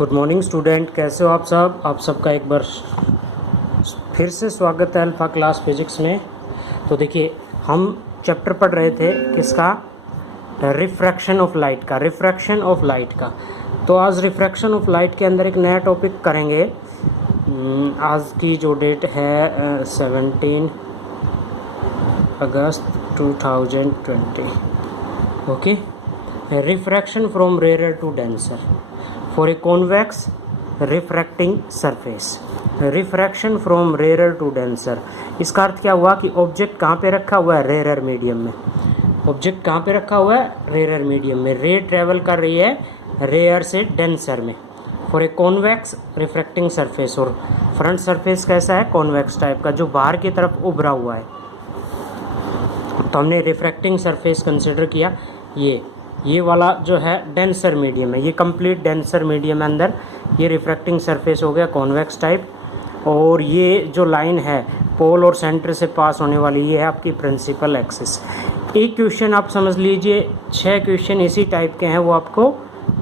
Good morning student, कैसे हो आप सब। आप सबका एक बार फिर से स्वागत है अल्फ़ा क्लास फिजिक्स में। तो देखिए, हम चैप्टर पढ़ रहे थे किसका, रिफ्रैक्शन ऑफ लाइट का। तो आज रिफ्रैक्शन ऑफ लाइट के अंदर एक नया टॉपिक करेंगे। आज की जो डेट है 17 अगस्त 2020। Okay, refraction from rare to denser for a convex refracting surface. Refraction from rare to denser, इसका अर्थ क्या हुआ कि ऑब्जेक्ट कहाँ पे रखा हुआ है, रेयर मीडियम में। ऑब्जेक्ट कहाँ पे रखा हुआ है, रेयर मीडियम में। रे ट्रेवल कर रही है रेयर से डेंसर में for a convex refracting surface. और फ्रंट सरफेस कैसा है, कॉन्वेक्स टाइप का, जो बाहर की तरफ उभरा हुआ है। तो हमने रिफ्रैक्टिंग सरफेस कंसिडर किया। ये वाला जो है डेंसर मीडियम है, ये कंप्लीट डेंसर मीडियम है अंदर। ये रिफ्रैक्टिंग सरफेस हो गया कॉन्वेक्स टाइप। और ये जो लाइन है पोल और सेंटर से पास होने वाली, ये है आपकी प्रिंसिपल एक्सिस। एक क्वेश्चन आप समझ लीजिए, 6 क्वेश्चन इसी टाइप के हैं, वो आपको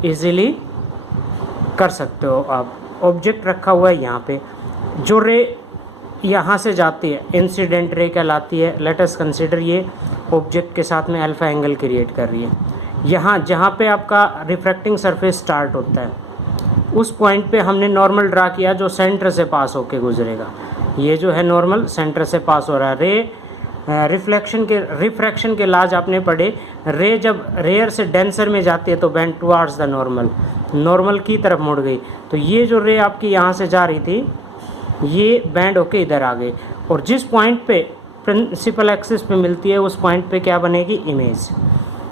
इजीली कर सकते हो आप। ऑब्जेक्ट रखा हुआ है यहाँ पे, जो रे यहाँ से जाती है इंसिडेंट रे कहलाती है। लेट अस कंसीडर ये ऑब्जेक्ट के साथ में अल्फा एंगल क्रिएट कर रही है। यहाँ जहाँ पे आपका रिफ्रैक्टिंग सरफेस स्टार्ट होता है, उस पॉइंट पे हमने नॉर्मल ड्रा किया जो सेंटर से पास होके गुजरेगा। ये जो है नॉर्मल सेंटर से पास हो रहा है। रे रिफ्रैक्शन के लाज आपने पढ़े। रे जब रेयर से डेंसर में जाती है तो बेंड टुवार्ड्स द नॉर्मल की तरफ मुड़ गई। तो ये जो रे आपकी यहाँ से जा रही थी, ये बेंड होके इधर आ गई। और जिस पॉइंट पे प्रिंसिपल एक्सिस पे मिलती है, उस पॉइंट पे क्या बनेगी, इमेज।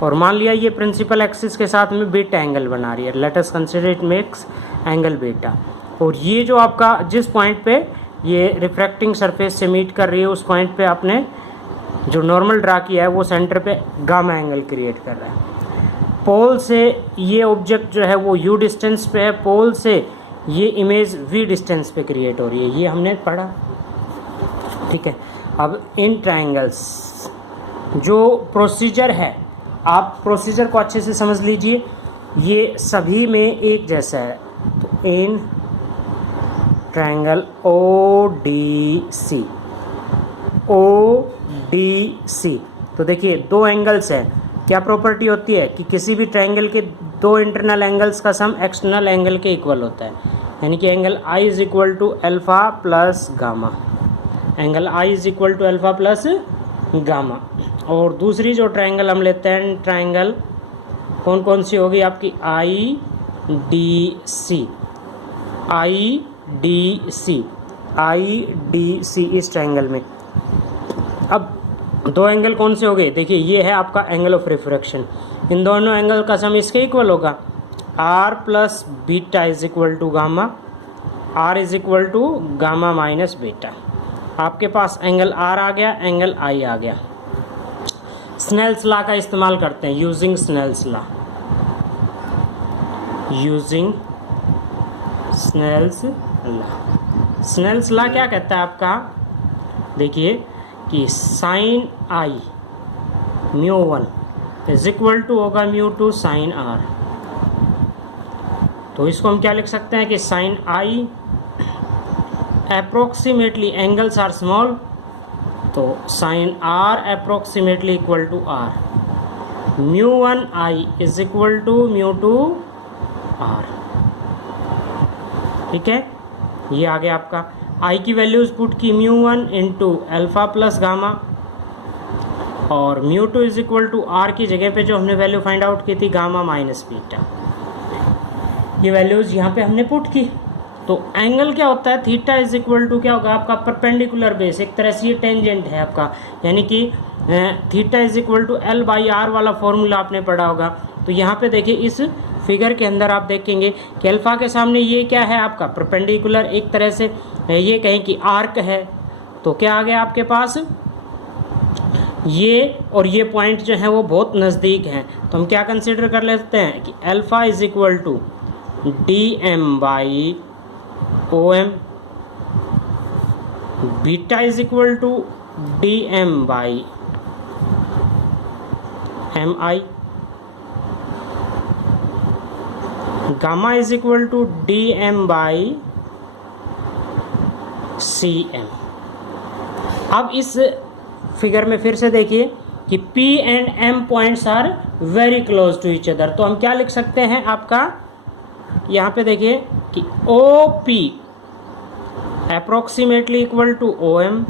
और मान लिया ये प्रिंसिपल एक्सिस के साथ में बीटा एंगल बना रही है। Let us consider it makes angle beta. और ये जो आपका जिस पॉइंट पे ये रिफ्रैक्टिंग सरफेस से मीट कर रही है, उस पॉइंट पे आपने जो नॉर्मल ड्रा किया है, वो सेंटर पे गामा एंगल क्रिएट कर रहा है। पोल से ये ऑब्जेक्ट जो है वो u डिस्टेंस पे है, पोल से ये इमेज v डिस्टेंस पे क्रिएट हो रही है। ये हमने पढ़ा, ठीक है। अब इन ट्रायंगल्स जो प्रोसीजर है, आप प्रोसीजर को अच्छे से समझ लीजिए। ये सभी में एक जैसा है। तो इन ट्रायंगल ODC, तो देखिए 2 एंगल्स हैं। क्या प्रॉपर्टी होती है कि किसी भी ट्रायंगल के 2 इंटरनल एंगल्स का सम एक्सटर्नल एंगल के इक्वल होता है। यानी कि angle I is equal to alpha plus gamma. Angle I is equal to alpha plus gamma. और दूसरी जो ट्रायंगल हम लेते हैं, ट्रायंगल कौन सी होगी आपकी, IDC इस ट्रायंगल में। अब 2 एंगल कौन से हो गए, देखिए ये है आपका एंगल ऑफ रिफ्रैक्शन। इन दोनों एंगल का सम इसके इक्वल होगा। R plus beta is equal to gamma, R is equal to gamma minus beta. आपके पास एंगल R आ गया, एंगल I आ गया। स्नेल्स लॉ का इस्तेमाल करते हैं, यूजिंग स्नेल्स लॉ क्या कहता है आपका, देखिए कि sine I μ1 is equal to होगा μ2 साइन R। तो इसको हम क्या लिख सकते हैं कि sine I approximately, angles are small, तो sine R approximately equal to R। μ1 I is equal to μ2 R। ठीक है, ये आ गया आपका। I की वैल्यूज पुट की μ1 इंटू अल्फा प्लस गामा, और μ2 इज इक्वल टू R की जगह पे जो हमने वैल्यू फाइंड आउट की थी, गामा माइनस बीटा। ये वैल्यूज यहाँ पे हमने पुट की। तो एंगल क्या होता है, थीटा इज इक्वल टू क्या होगा आपका, परपेंडिकुलर बेस। एक तरह से ये टेंजेंट है आपका, यानी कि theta is equal to L/R वाला फॉर्मूला आपने पढ़ा होगा। तो यहाँ पे देखिए इस फिगर के अंदर आप देखेंगे कि अल्फा के सामने ये क्या है आपका, परपेंडिकुलर, एक तरह से ये कहें कि आर्क है। तो क्या आ गया आपके पास, ये और ये पॉइंट जो है वो बहुत नज़दीक हैं। तो हम क्या कंसिडर कर लेते हैं कि alpha is equal to dm/OM, beta is equal to dm/mi। Gamma is equal to dm by cm। अब इस फिगर में फिर से देखिए कि P and M points are very close to each other, तो हम क्या लिख सकते हैं आपका यहाँ पे देखिए कि OP approximately equal to OM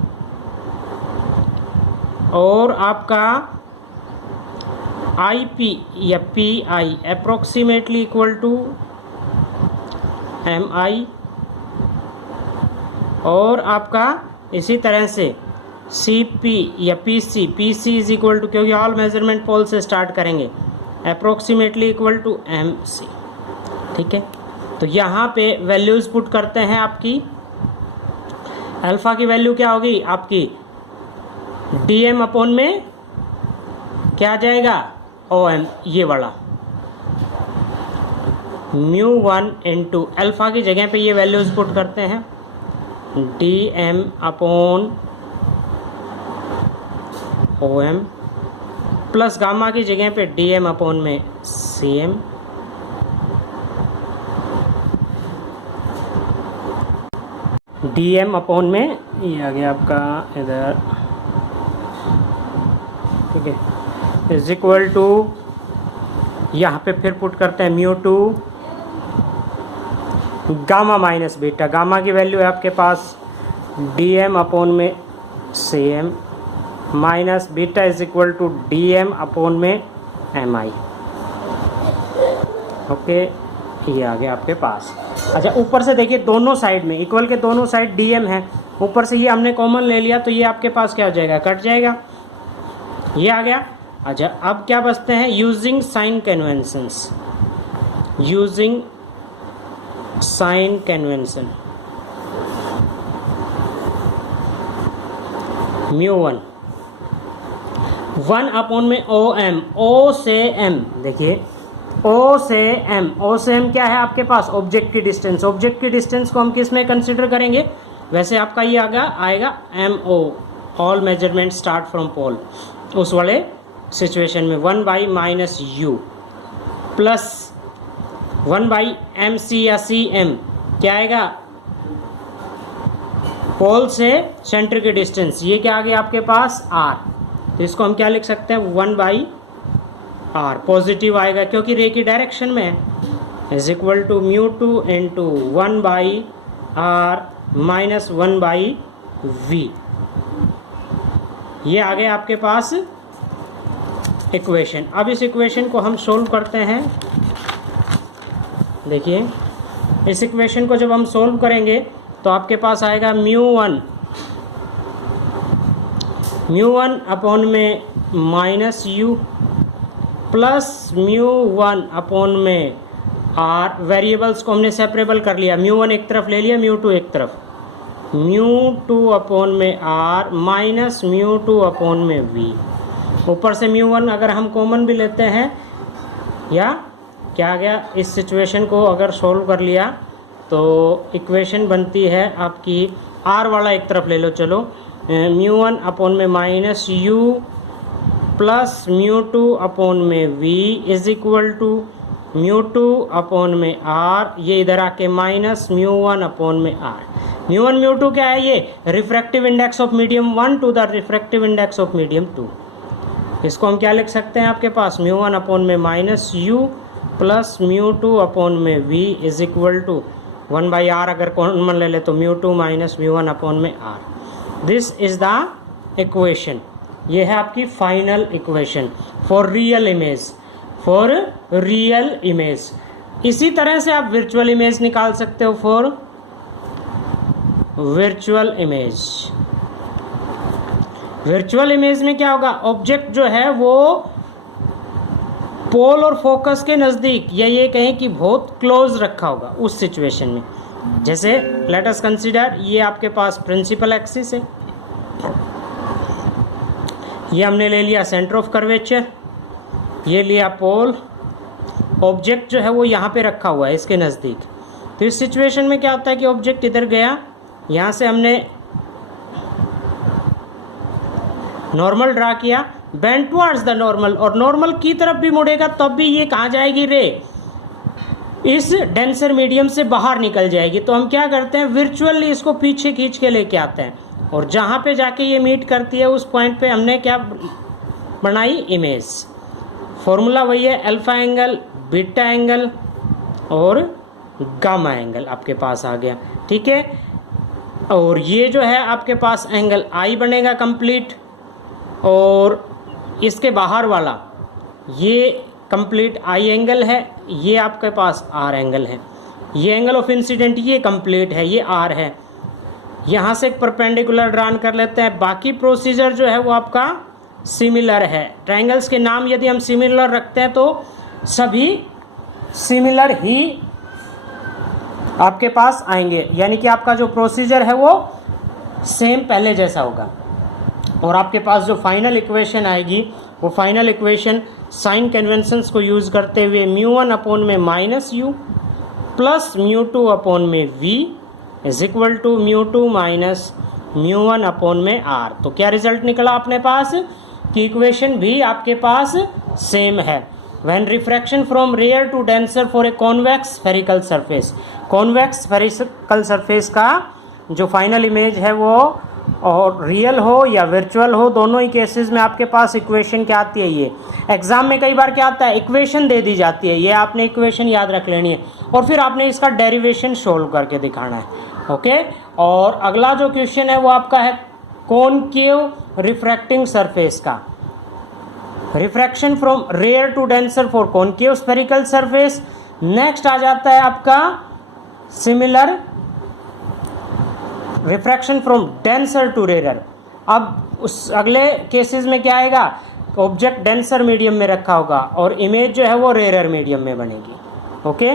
और आपका IP या PI approximately equal to MI और आपका इसी तरह से CP या PC इज इक्वल टू, क्योंकि ऑल मेजरमेंट पोल से स्टार्ट करेंगे, अप्रोक्सीमेटली इक्वल टू MC। ठीक है, तो यहाँ पे वैल्यूज़ पुट करते हैं। आपकी अल्फ़ा की वैल्यू क्या होगी आपकी DM अपॉन में क्या आ जाएगा OM, ये वाला μ1 इंटू अल्फ़ा की जगह पे ये वैल्यूज़ पुट करते हैं DM upon OM plus gamma की जगह पे DM अपॉन में CM DM अपॉन में ये आ गया आपका इधर, ठीक है, इज इक्वल टू यहाँ पे फिर पुट करते हैं μ2 गामा माइनस बीटा। गामा की वैल्यू है आपके पास DM अपॉन में CM minus beta is equal to DM upon में MI। ओके, ये आ गया आपके पास। अच्छा, ऊपर से देखिए दोनों साइड में इक्वल के दोनों साइड DM है, ऊपर से ये हमने कॉमन ले लिया तो ये आपके पास क्या हो जाएगा, कट जाएगा, ये आ गया। अच्छा, अब क्या बचते हैं, using sign conventions, using sign convention μ1 1 upon में OM, O से M, देखिए O से M क्या है आपके पास, ऑब्जेक्ट की डिस्टेंस। ऑब्जेक्ट की डिस्टेंस को हम किस में कंसिडर करेंगे, वैसे आपका ये आएगा MO, all measurement start from pole, उस वाले सिचुएशन में 1 by minus U plus 1 by MC या CM क्या आएगा, पोल से सेंटर की डिस्टेंस, ये क्या आ गया आपके पास R, तो इसको हम क्या लिख सकते हैं 1 बाई R, पॉजिटिव आएगा क्योंकि रे की डायरेक्शन में है, is equal to μ2 into 1 by R minus 1 by V। ये आ गया आपके पास इक्वेशन। अब इस इक्वेशन को हम सोल्व करते हैं। देखिए इस इक्वेशन को जब हम सोल्व करेंगे तो आपके पास आएगा μ1 अपॉन में माइनस U प्लस μ1 अपॉन में R। वेरिएबल्स को हमने सेपरेबल कर लिया, μ1 एक तरफ ले लिया, μ2 एक तरफ, μ2 अपॉन में R माइनस μ2 अपॉन में V। ऊपर से μ1 अगर हम कॉमन भी लेते हैं, या क्या आ गया, इस सिचुएशन को अगर सॉल्व कर लिया तो इक्वेशन बनती है आपकी, R वाला एक तरफ ले लो, चलो μ1 अपॉन में माइनस U प्लस μ2 अपॉन में V is equal to μ2 upon में R, ये इधर आके माइनस μ1 अपॉन में R। μ1 μ2 क्या है, ये refractive index of medium 1 to the refractive index of medium 2। इसको हम क्या लिख सकते हैं आपके पास, μ1 अपॉन में माइनस U प्लस μ2 अपॉन में V is equal to 1 by R, अगर कॉमन ले ले तो μ2 माइनस μ1 अपॉन में R। This is the equation, ये है आपकी final equation for real image, for real image. इसी तरह से आप वर्चुअल इमेज निकाल सकते हो for virtual image. Virtual image में क्या होगा, ऑब्जेक्ट जो है वो पोल और फोकस के नज़दीक, या ये कहें कि बहुत क्लोज रखा होगा उस सिचुएशन में। जैसे लेट अस कंसीडर, ये आपके पास प्रिंसिपल एक्सिस है, ये हमने ले लिया सेंटर ऑफ कर्वेचर, ये लिया पोल, ऑब्जेक्ट जो है वो यहाँ पे रखा हुआ है इसके नज़दीक। तो इस सिचुएशन में क्या होता है कि ऑब्जेक्ट इधर गया, यहाँ से हमने नॉर्मल ड्रा किया, बेंड टुवर्ड्स द नॉर्मल, और नॉर्मल की तरफ भी मुड़ेगा तब भी ये कहाँ जाएगी, रे इस डेंसर मीडियम से बाहर निकल जाएगी। तो हम क्या करते हैं, वर्चुअली इसको पीछे खींच के लेके आते हैं और जहाँ पे जाके ये मीट करती है उस पॉइंट पे हमने क्या बनाई, इमेज। फॉर्मूला वही है, अल्फा एंगल, बीटा एंगल और गामा एंगल आपके पास आ गया, ठीक है। और ये जो है आपके पास एंगल आई बनेगा कंप्लीट, और इसके बाहर वाला ये कंप्लीट आई एंगल है, ये आपके पास आर एंगल है। ये एंगल ऑफ इंसिडेंट ये कंप्लीट है, ये आर है। यहाँ से एक परपेंडिकुलर ड्रान कर लेते हैं। बाकी प्रोसीजर जो है वो आपका सिमिलर है। ट्रायंगल्स के नाम यदि हम सिमिलर रखते हैं तो सभी सिमिलर ही आपके पास आएंगे, यानी कि आपका जो प्रोसीजर है वो सेम पहले जैसा होगा। और आपके पास जो फाइनल इक्वेशन आएगी वो फाइनल इक्वेशन साइन कन्वेंशंस को यूज़ करते हुए μ1 अपॉन में माइनस यू प्लस μ2 अपॉन में v is equal to μ2 minus μ1 upon में r। तो क्या रिजल्ट निकला अपने पास कि इक्वेशन भी आपके पास सेम है। When refraction from rare to denser for a convex spherical surface, convex spherical surface का जो फाइनल इमेज है वो और रियल हो या वर्चुअल हो, दोनों ही केसेस में आपके पास इक्वेशन क्या आती है। ये एग्जाम में कई बार क्या आता है, इक्वेशन दे दी जाती है, ये आपने इक्वेशन याद रख लेनी है और फिर आपने इसका डेरिवेशन सोल्व करके दिखाना है, ओके। और अगला जो क्वेश्चन है वो आपका है कॉनकेव रिफ्रैक्टिंग सरफेस का, refraction from rare to denser for concave spherical surface. Next आ जाता है आपका similar refraction from denser to rare. अब उस अगले केसेस में क्या आएगा, ऑब्जेक्ट डेंसर मीडियम में रखा होगा और इमेज जो है वो रेयर मीडियम में बनेगी, ओके।